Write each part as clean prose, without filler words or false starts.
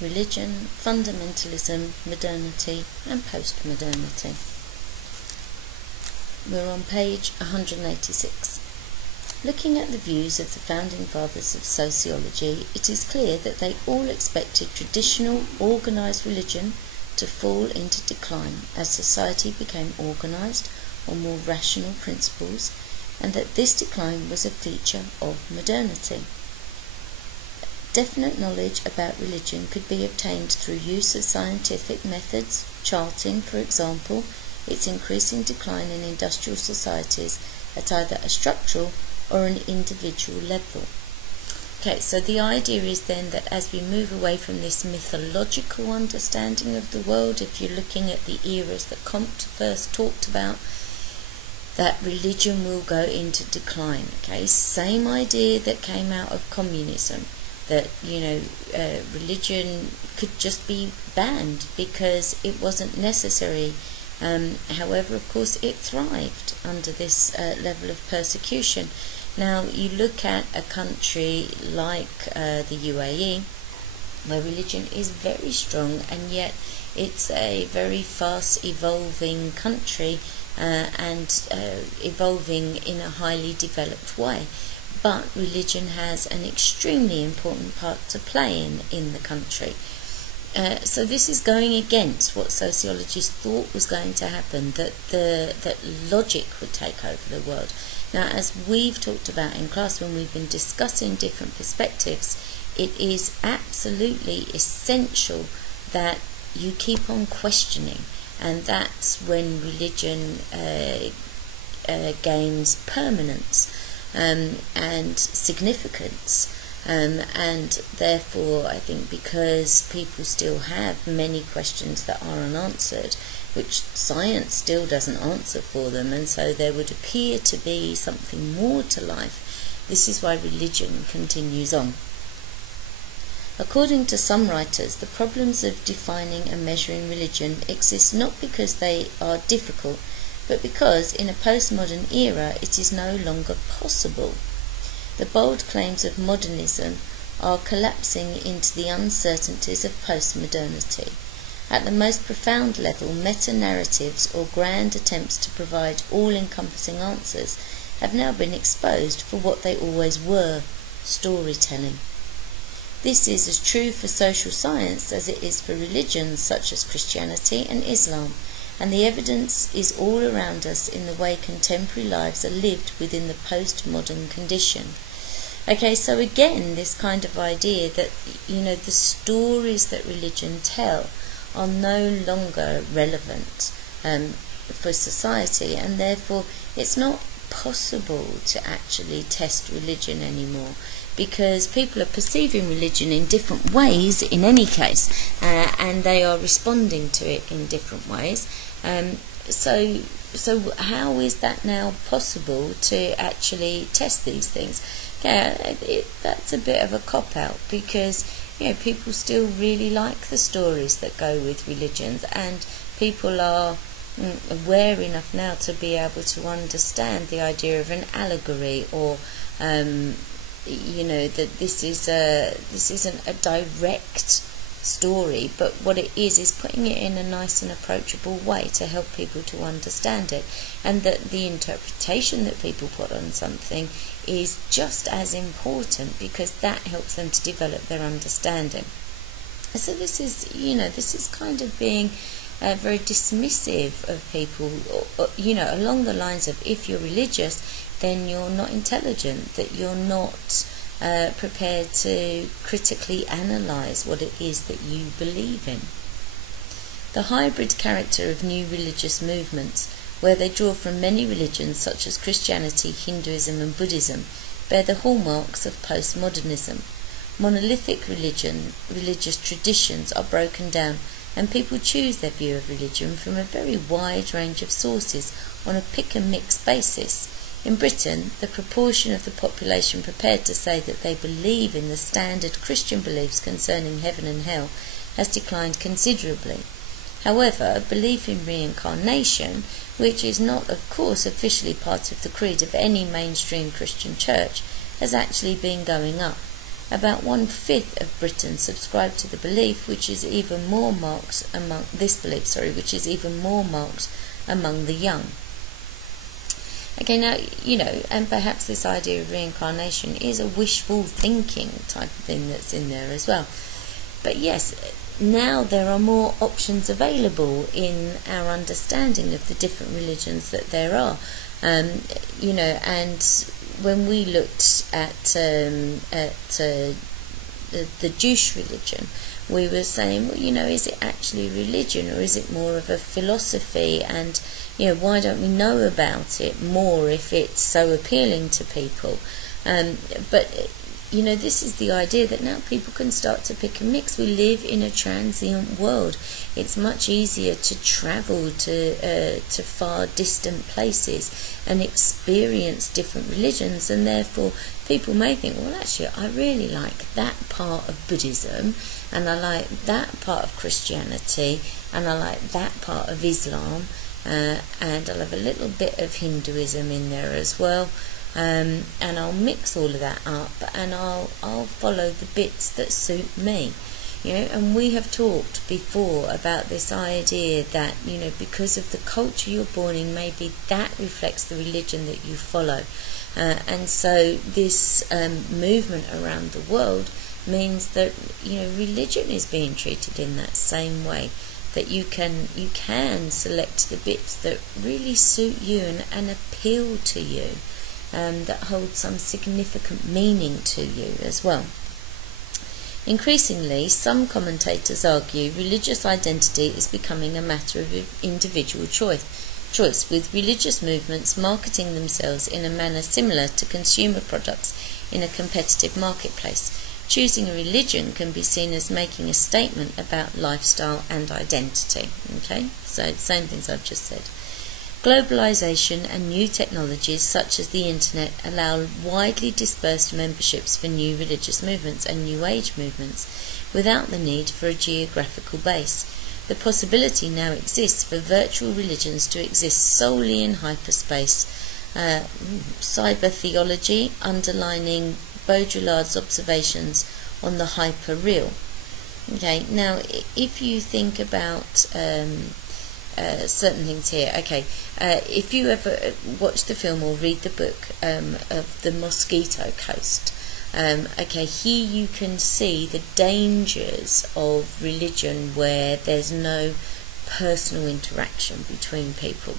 Religion, Fundamentalism, Modernity and Postmodernity. We're on page 186. Looking at the views of the founding fathers of sociology, it is clear that they all expected traditional organised religion to fall into decline as society became organised on more rational principles, and that this decline was a feature of modernity. Definite knowledge about religion could be obtained through use of scientific methods, charting, for example, its increasing decline in industrial societies at either a structural or an individual level. Okay, so the idea is then that as we move away from this mythological understanding of the world, if you're looking at the eras that Comte first talked about, that religion will go into decline. Okay, same idea that came out of communism, that religion could just be banned because it wasn't necessary. However, of course, it thrived under this level of persecution. Now, you look at a country like the UAE, where religion is very strong, and yet it's a very fast evolving country and evolving in a highly developed way. But religion has an extremely important part to play in the country. So this is going against what sociologists thought was going to happen, that logic would take over the world. Now, as we've talked about in class when we've been discussing different perspectives, it is absolutely essential that you keep on questioning, and that's when religion gains permanence and significance. And therefore, I think because people still have many questions that are unanswered, which science still doesn't answer for them, and so there would appear to be something more to life, this is why religion continues on. According to some writers, the problems of defining and measuring religion exist not because they are difficult, but because in a postmodern era it is no longer possible. The bold claims of modernism are collapsing into the uncertainties of postmodernity. At the most profound level, meta-narratives or grand attempts to provide all-encompassing answers have now been exposed for what they always were: storytelling. This is as true for social science as it is for religions such as Christianity and Islam, and the evidence is all around us in the way contemporary lives are lived within the postmodern condition. Okay, so again, this kind of idea that, the stories that religion tell are no longer relevant for society, and therefore it's not possible to actually test religion anymore, because people are perceiving religion in different ways in any case, and they are responding to it in different ways. So how is that now possible to actually test these things? Yeah, that's a bit of a cop-out, because people still really like the stories that go with religions, and people are aware enough now to be able to understand the idea of an allegory, or that this isn't a direct story, but what it is putting it in a nice and approachable way to help people to understand it, and that the interpretation that people put on something is just as important, because that helps them to develop their understanding. So this is kind of being very dismissive of people, along the lines of, if you're religious, then you're not intelligent, that you're not prepared to critically analyse what it is that you believe in. The hybrid character of new religious movements, where they draw from many religions such as Christianity, Hinduism and Buddhism, bear the hallmarks of postmodernism. Monolithic religious traditions are broken down, and people choose their view of religion from a very wide range of sources on a pick-and-mix basis. In Britain, the proportion of the population prepared to say that they believe in the standard Christian beliefs concerning heaven and hell has declined considerably. However, belief in reincarnation, which is not, of course, officially part of the creed of any mainstream Christian church, has actually been going up. about 1/5 of Britain subscribe to the belief, which is even more marked among which is even more marked among the young. Okay, now, and perhaps this idea of reincarnation is a wishful thinking type of thing that's in there as well. But yes, now there are more options available in our understanding of the different religions that there are. And when we looked at the Jewish religion, we were saying, is it actually religion, or is it more of a philosophy? And why don't we know about it more if it's so appealing to people? But this is the idea that now people can start to pick and mix. We live in a transient world. It's much easier to travel to far distant places and experience different religions, and therefore people may think, well, actually, I really like that part of Buddhism, and I like that part of Christianity, and I like that part of Islam, and I'll have a little bit of Hinduism in there as well. And I'll mix all of that up, and I'll follow the bits that suit me, and we have talked before about this idea that, because of the culture you're born in, maybe that reflects the religion that you follow, and so this movement around the world means that, religion is being treated in that same way, that you can select the bits that really suit you and appeal to you. That hold some significant meaning to you as well. Increasingly, some commentators argue religious identity is becoming a matter of individual choice, with religious movements marketing themselves in a manner similar to consumer products in a competitive marketplace. Choosing a religion can be seen as making a statement about lifestyle and identity. Okay, so same things I've just said. Globalization and new technologies such as the internet allow widely dispersed memberships for new religious movements and new age movements without the need for a geographical base. The possibility now exists for virtual religions to exist solely in hyperspace. Cyber theology underlining Baudrillard's observations on the hyper-real. Okay, now if you think about certain things here. Okay, if you ever watch the film or read the book of The Mosquito Coast, okay, here you can see the dangers of religion where there's no personal interaction between people.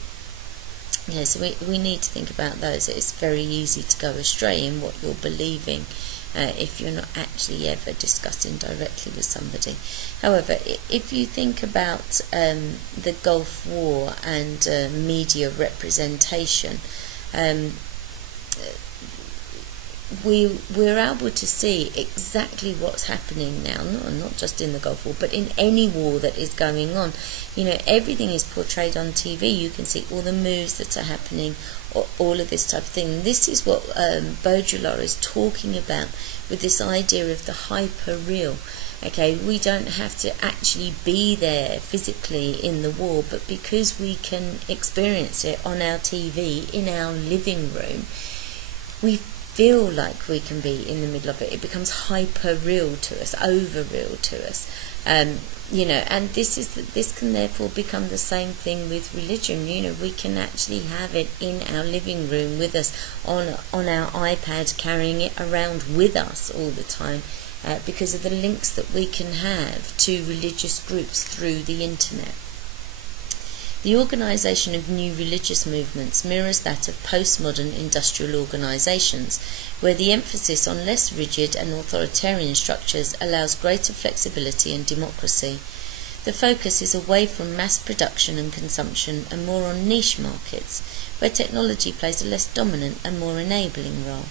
Yeah, so we need to think about those. It's very easy to go astray in what you're believing if you're not actually ever discussing directly with somebody. However, if you think about the Gulf War and media representation, we're able to see exactly what's happening now, not just in the Gulf War, but in any war that is going on. Everything is portrayed on TV. You can see all the moves that are happening, all of this type of thing. This is what Baudrillard is talking about with this idea of the hyper-real. Okay, we don't have to actually be there physically in the war, but because we can experience it on our TV, in our living room, we feel like we can be in the middle of it. It becomes hyper-real to us, over-real to us. And this can therefore become the same thing with religion. We can actually have it in our living room with us, on our iPad, carrying it around with us all the time, because of the links that we can have to religious groups through the internet. The organisation of new religious movements mirrors that of postmodern industrial organisations, where the emphasis on less rigid and authoritarian structures allows greater flexibility and democracy. The focus is away from mass production and consumption and more on niche markets, where technology plays a less dominant and more enabling role.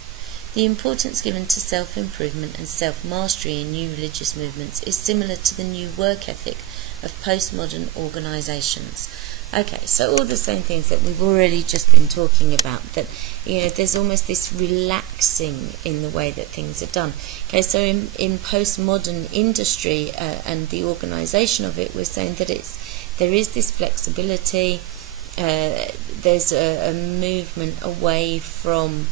The importance given to self-improvement and self-mastery in new religious movements is similar to the new work ethic of postmodern organisations. Okay, so all the same things that we've already just been talking about, that there's almost this relaxing in the way that things are done. Okay, so in postmodern industry and the organisation of it, we're saying that there is this flexibility. There's a movement away from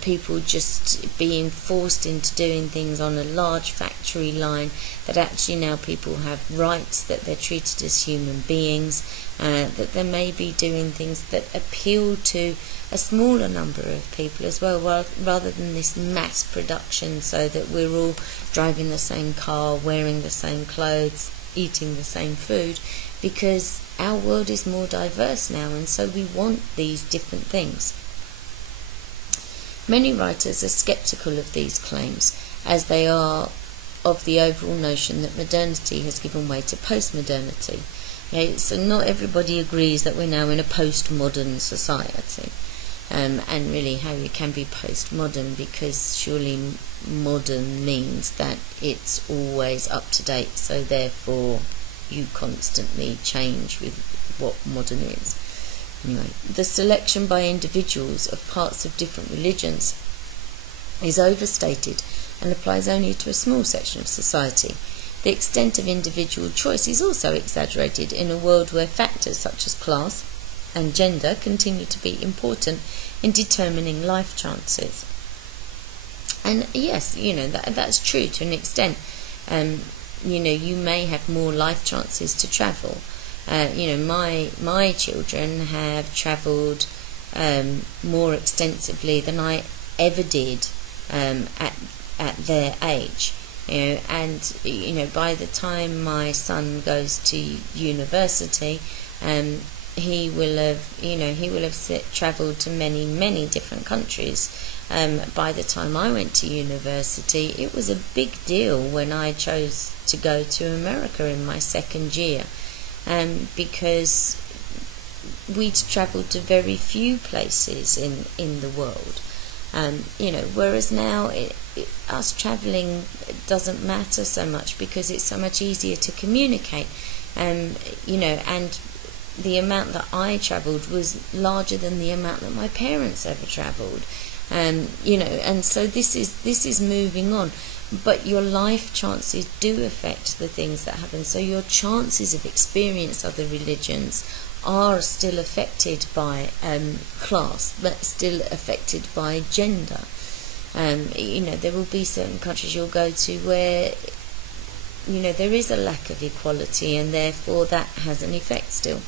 people just being forced into doing things on a large factory line, that actually now people have rights, that they're treated as human beings, that they may be doing things that appeal to a smaller number of people as well, rather than this mass production, so that we're all driving the same car, wearing the same clothes, eating the same food, because our world is more diverse now, and so we want these different things. Many writers are sceptical of these claims, as they are of the overall notion that modernity has given way to postmodernity. Okay, so not everybody agrees that we're now in a postmodern society, and really how you can be postmodern, because surely modern means that it's always up to date, so therefore you constantly change with what modern is. Anyway, the selection by individuals of parts of different religions is overstated and applies only to a small section of society. The extent of individual choice is also exaggerated in a world where factors such as class and gender continue to be important in determining life chances. And yes, that's true to an extent. You may have more life chances to travel. My children have travelled more extensively than I ever did at their age. And by the time my son goes to university, he will have travelled to many different countries. By the time I went to university, it was a big deal when I chose to go to America in my second year, because we'd travelled to very few places in the world. Whereas now us travelling doesn't matter so much, because it's so much easier to communicate. And the amount that I travelled was larger than the amount that my parents ever travelled. And so this is moving on. But your life chances do affect the things that happen. So your chances of experience other religions are still affected by class, but still affected by gender. There will be certain countries you'll go to where there is a lack of equality, and therefore that has an effect still.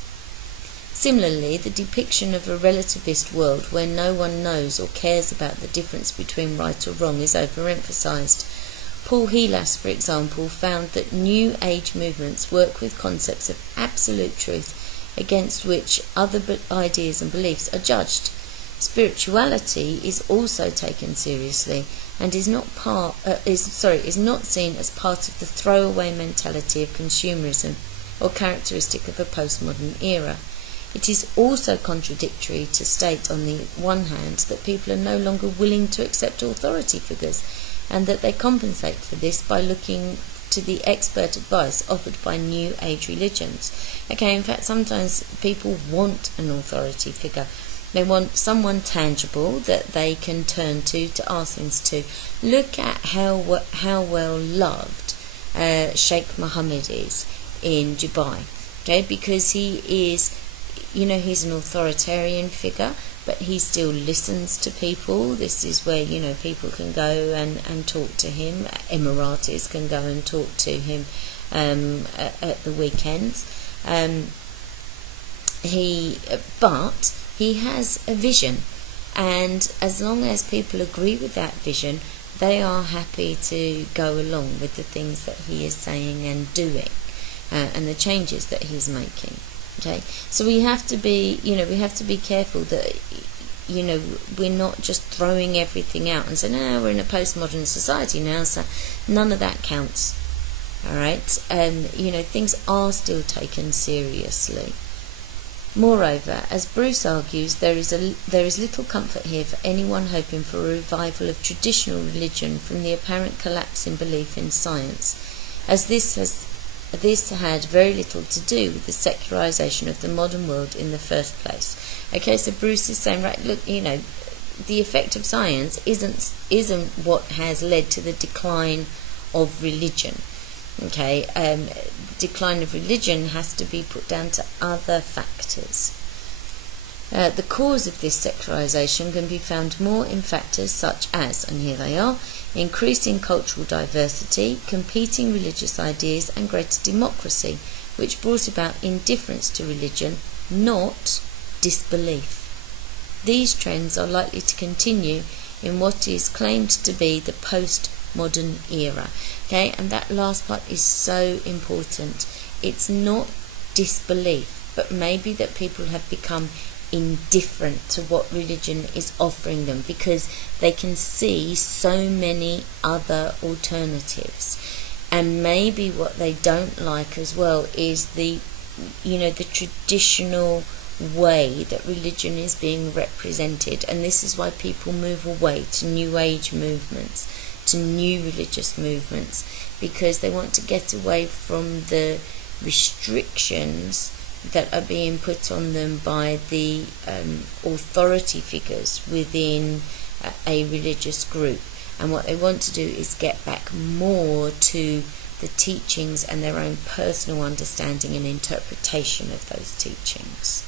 Similarly, the depiction of a relativist world where no one knows or cares about the difference between right or wrong is overemphasized. Paul Helas, for example, found that New Age movements work with concepts of absolute truth against which other ideas and beliefs are judged. Spirituality is also taken seriously and is not seen as part of the throwaway mentality of consumerism or characteristic of a postmodern era. It is also contradictory to state, on the one hand, that people are no longer willing to accept authority figures, and that they compensate for this by looking to the expert advice offered by New Age religions. Okay, in fact, sometimes people want an authority figure. They want someone tangible that they can turn to ask things to. Look at how well loved Sheikh Mohammed is in Dubai. Okay, because he is, he's an authoritarian figure, but he still listens to people. This is where, people can go and talk to him. Emiratis can go and talk to him at the weekends. But he has a vision, and as long as people agree with that vision, they are happy to go along with the things that he is saying and doing, and the changes that he's making. Okay, so we have to be careful that we're not just throwing everything out and saying, no, we're in a postmodern society now, so none of that counts. All right, things are still taken seriously. Moreover, as Bruce argues, there is little comfort here for anyone hoping for a revival of traditional religion from the apparent collapse in belief in science, as this had very little to do with the secularization of the modern world in the first place. Okay, so Bruce is saying, right, look, the effect of science isn't what has led to the decline of religion. Okay, decline of religion has to be put down to other factors. The cause of this secularisation can be found more in factors such as, and here they are, increasing cultural diversity, competing religious ideas and greater democracy, which brought about indifference to religion, not disbelief. These trends are likely to continue in what is claimed to be the postmodern era. Okay, and that last part is so important. It's not disbelief, but maybe that people have become indifferent to what religion is offering them because they can see so many other alternatives. And maybe what they don't like as well is the traditional way that religion is being represented, and this is why people move away to new age movements, to new religious movements, because they want to get away from the restrictions that are being put on them by the authority figures within a religious group. And what they want to do is get back more to the teachings and their own personal understanding and interpretation of those teachings.